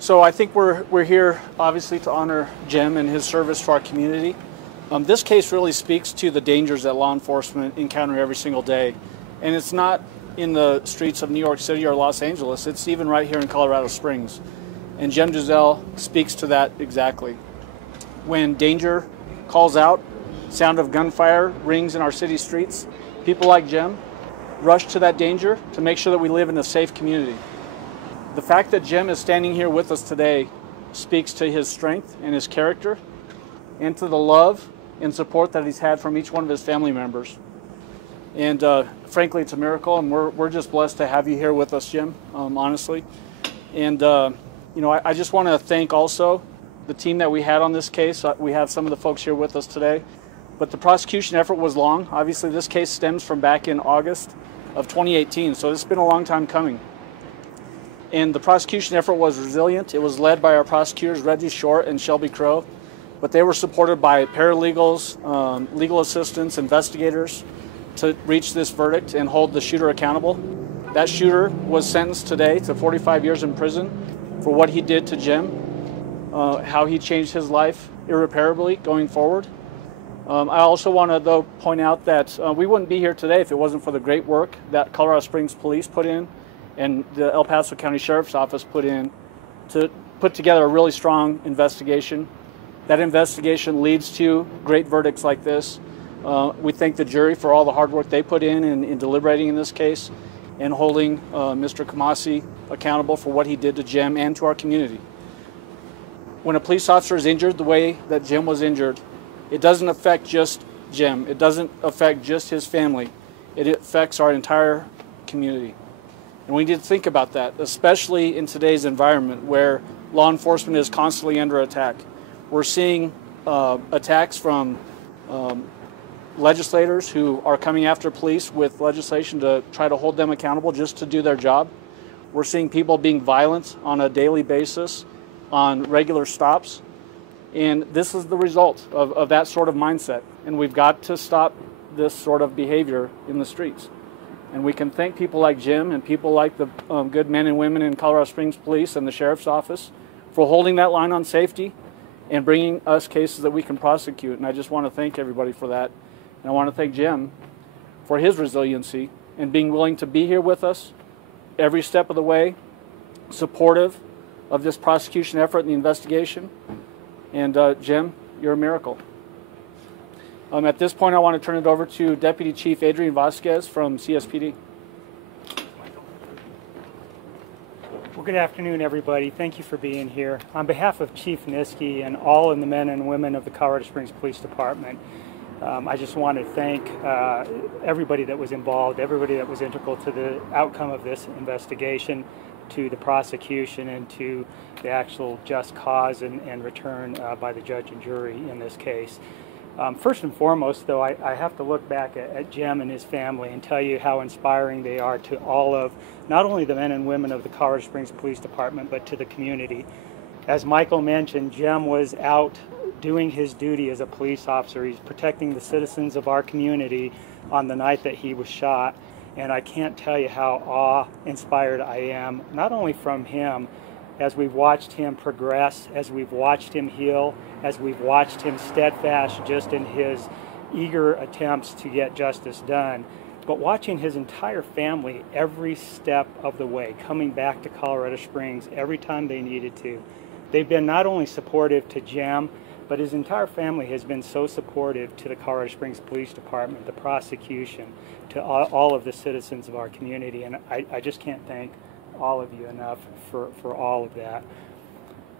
So I think we're here obviously to honor Jim and his service to our community. This case really speaks to the dangers that law enforcement encounter every single day. And it's not in the streets of New York City or Los Angeles, it's even right here in Colorado Springs. And Cem Duzel speaks to that exactly. When danger calls out, sound of gunfire rings in our city streets, people like Jim rush to that danger to make sure that we live in a safe community. The fact that Jim is standing here with us today speaks to his strength and his character and to the love and support that he's had from each one of his family members. And frankly, it's a miracle, and we're just blessed to have you here with us, Jim, honestly. And I just want to thank also the team that we had on this case. We have some of the folks here with us today. But the prosecution effort was long. Obviously, this case stems from back in August of 2018, so it's been a long time coming. And the prosecution effort was resilient. It was led by our prosecutors, Reggie Short and Shelby Crow, but they were supported by paralegals, legal assistants, investigators to reach this verdict and hold the shooter accountable. That shooter was sentenced today to 45 years in prison for what he did to Jim, how he changed his life irreparably going forward. I also want to, though, point out that we wouldn't be here today if it wasn't for the great work that Colorado Springs Police put in and the El Paso County Sheriff's Office put in to put together a really strong investigation. That investigation leads to great verdicts like this. We thank the jury for all the hard work they put in deliberating in this case and holding Mr. Kamasi accountable for what he did to Jim and to our community. When a police officer is injured the way that Jim was injured, it doesn't affect just Jim. It doesn't affect just his family. It affects our entire community. And we need to think about that, especially in today's environment where law enforcement is constantly under attack. We're seeing attacks from legislators who are coming after police with legislation to try to hold them accountable just to do their job. We're seeing people being violent on a daily basis on regular stops. And this is the result of that sort of mindset. And we've got to stop this sort of behavior in the streets. And we can thank people like Jim and people like the good men and women in Colorado Springs Police and the Sheriff's Office for holding that line on safety and bringing us cases that we can prosecute. And I just want to thank everybody for that. And I want to thank Jim for his resiliency and being willing to be here with us every step of the way, supportive of this prosecution effort and the investigation. And Jim, you're a miracle. At this point, I want to turn it over to Deputy Chief Adrian Vasquez from CSPD. Well, good afternoon, everybody. Thank you for being here. On behalf of Chief Niski and all of the men and women of the Colorado Springs Police Department, I just want to thank everybody that was involved, everybody that was integral to the outcome of this investigation, to the prosecution, and to the actual just cause and return by the judge and jury in this case. First and foremost, though, I have to look back at Jim and his family and tell you how inspiring they are to all of, not only the men and women of the Colorado Springs Police Department, but to the community. As Michael mentioned, Jim was out doing his duty as a police officer. He's protecting the citizens of our community on the night that he was shot. And I can't tell you how awe-inspired I am, not only from him, as we've watched him progress, as we've watched him heal, as we've watched him steadfast just in his eager attempts to get justice done, but watching his entire family every step of the way, coming back to Colorado Springs every time they needed to. They've been not only supportive to Jim, but his entire family has been so supportive to the Colorado Springs Police Department, the prosecution, to all of the citizens of our community. And I just can't thank all of you enough for all of that.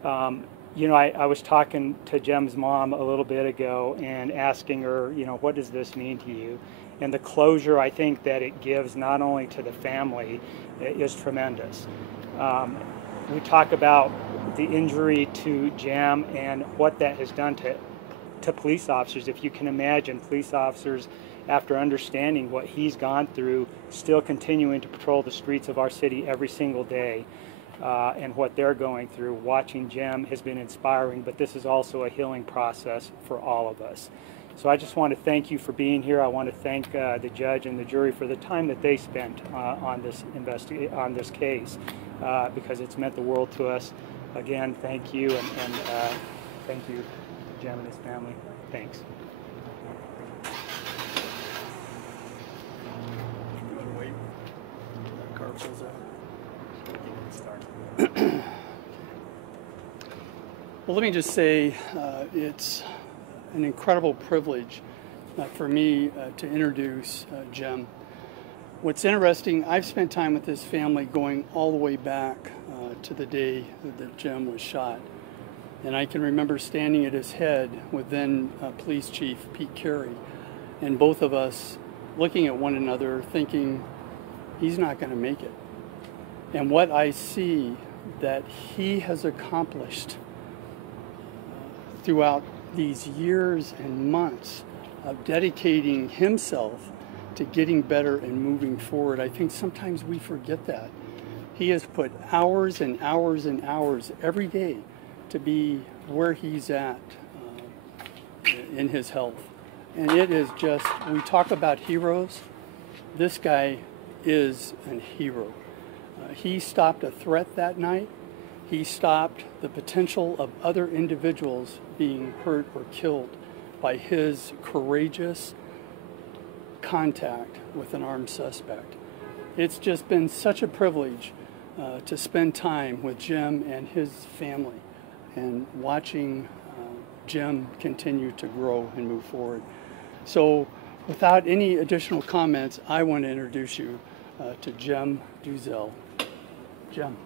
I was talking to Jim's mom a little bit ago and asking her, what does this mean to you? And the closure I think that it gives not only to the family is tremendous. We talk about the injury to Jim and what that has done to police officers. If you can imagine police officers, after understanding what he's gone through, still continuing to patrol the streets of our city every single day, and what they're going through. Watching Jim has been inspiring, but this is also a healing process for all of us. So I just want to thank you for being here. I want to thank the judge and the jury for the time that they spent on this case, because it's meant the world to us. again, thank you, and thank you to Cem and his family. Thanks. Well, let me just say it's an incredible privilege for me to introduce Cem. What's interesting, I've spent time with this family going all the way back to the day that Cem was shot. And I can remember standing at his head with then Police Chief Pete Carey, and both of us looking at one another thinking, he's not going to make it. And what I see that he has accomplished throughout these years and months of dedicating himself to getting better and moving forward, I think sometimes we forget that. He has put hours and hours and hours every day to be where he's at in his health. And it is just, we talk about heroes, this guy is a hero. He stopped a threat that night. He stopped the potential of other individuals being hurt or killed by his courageous contact with an armed suspect. It's just been such a privilege to spend time with Cem and his family and watching Cem continue to grow and move forward. So without any additional comments, I want to introduce you to Cem Duzel. Cem.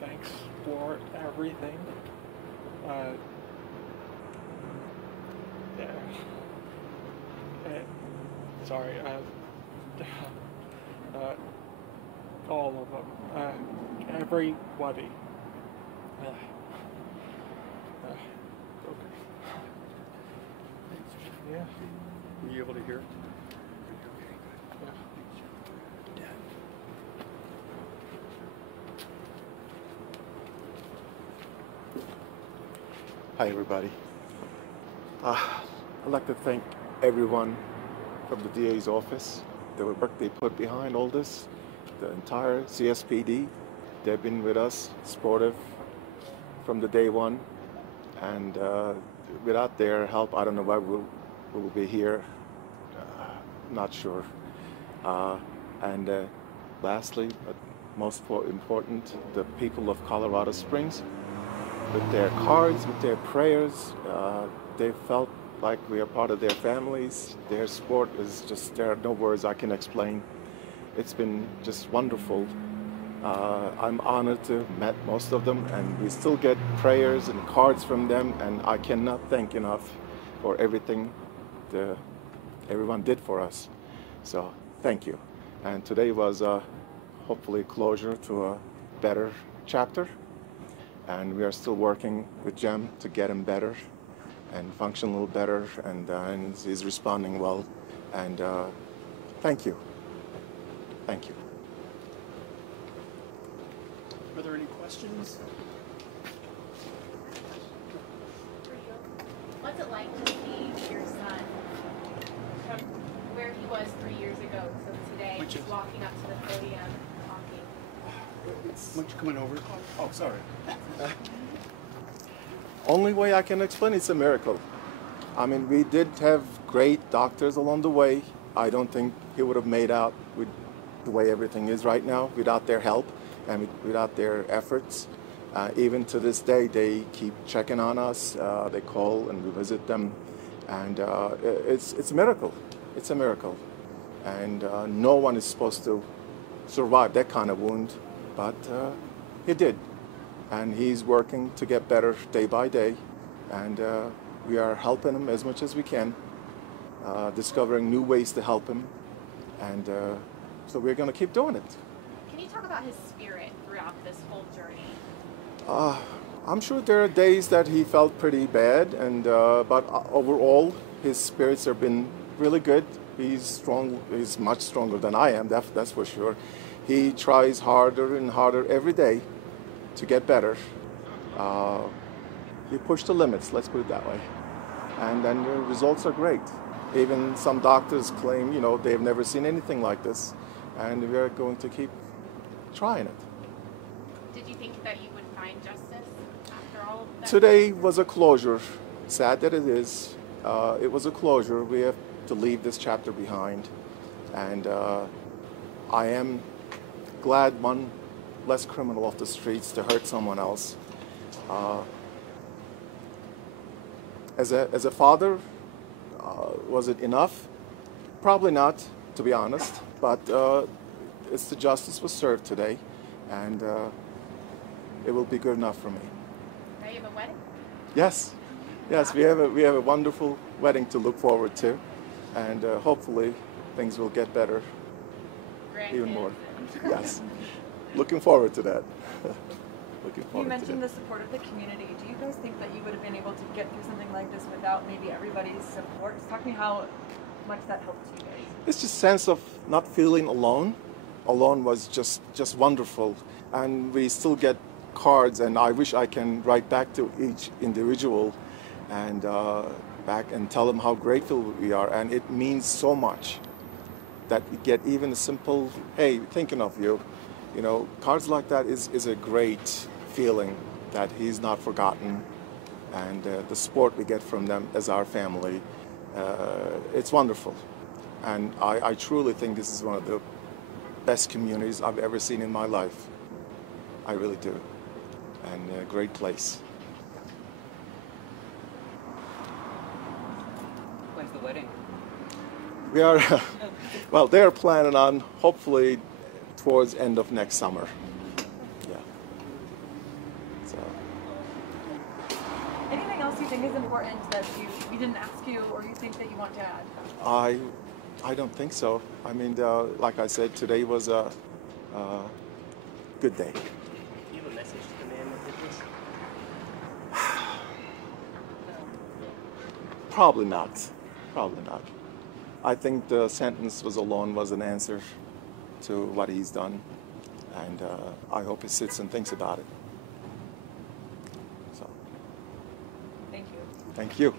Thanks for everything. Sorry, all of them, everybody. Yeah. Were you able to hear? Hi everybody. I'd like to thank everyone from the DA's office, the work they put behind all this, the entire CSPD. They've been with us, supportive from the day one, and without their help, I don't know why we'll be here, not sure. And lastly, but most important, the people of Colorado Springs. With their cards, with their prayers, they felt like we are part of their families. Their support is just, there are no words I can explain. It's been just wonderful. I'm honored to have met most of them, and we still get prayers and cards from them, and I cannot thank enough for everything everyone did for us. So thank you. And today was hopefully closure to a better chapter. And we are still working with Cem to get him better and function a little better, and he's responding well. And thank you. Thank you. Are there any questions? What's it like to see your son from where he was 3 years ago to today, walking up to the podium and talking? Why don't you come on over? Oh, sorry. Only way I can explain it's a miracle. I mean, we did have great doctors along the way. I don't think he would have made out with the way everything is right now without their help and without their efforts. Even to this day, they keep checking on us. They call and we visit them, and it's a miracle. It's a miracle, and no one is supposed to survive that kind of wound, but he did. And he's working to get better day by day, and we are helping him as much as we can, discovering new ways to help him, and so we're going to keep doing it. Can you talk about his spirit throughout this whole journey? I'm sure there are days that he felt pretty bad, and but overall his spirits have been really good. He's strong. He's much stronger than I am, that's for sure. He tries harder and harder every day to get better. We push the limits, let's put it that way. And then the results are great. Even some doctors claim, you know, they've never seen anything like this, and we're going to keep trying it. Did you think that you would find justice after all of that? Today was a closure. Sad that it is. It was a closure. We have to leave this chapter behind, and I am glad one less criminal off the streets to hurt someone else. As a father, was it enough? Probably not, to be honest. But it's the justice was served today, and it will be good enough for me. Now you have a wedding? Yes, yes, we have a wonderful wedding to look forward to, and hopefully things will get better, even more. Yes, looking forward to that. Looking forward You mentioned to the support of the community. Do you guys think that you would have been able to get through something like this without maybe everybody's support? Just talk to me how much that helped you guys. It's just a sense of not feeling alone. Alone was just wonderful, and we still get cards, and I wish I can write back to each individual and back and tell them how grateful we are, and it means so much that we get even a simple, hey, thinking of you. You know, cards like that is a great feeling that he's not forgotten, and the support we get from them as our family, it's wonderful. And I truly think this is one of the best communities I've ever seen in my life. I really do. And a great place. When's the wedding? We are, well, they're planning on hopefully towards end of next summer. Yeah. So. Anything else you think is important that we didn't ask you or you think that you want to add? I don't think so. I mean, like I said, today was a good day. Do you have a message to the man that did this? Probably not. Probably not. I think the sentence alone was an answer to what he's done, and I hope he sits and thinks about it. So. Thank you. Thank you.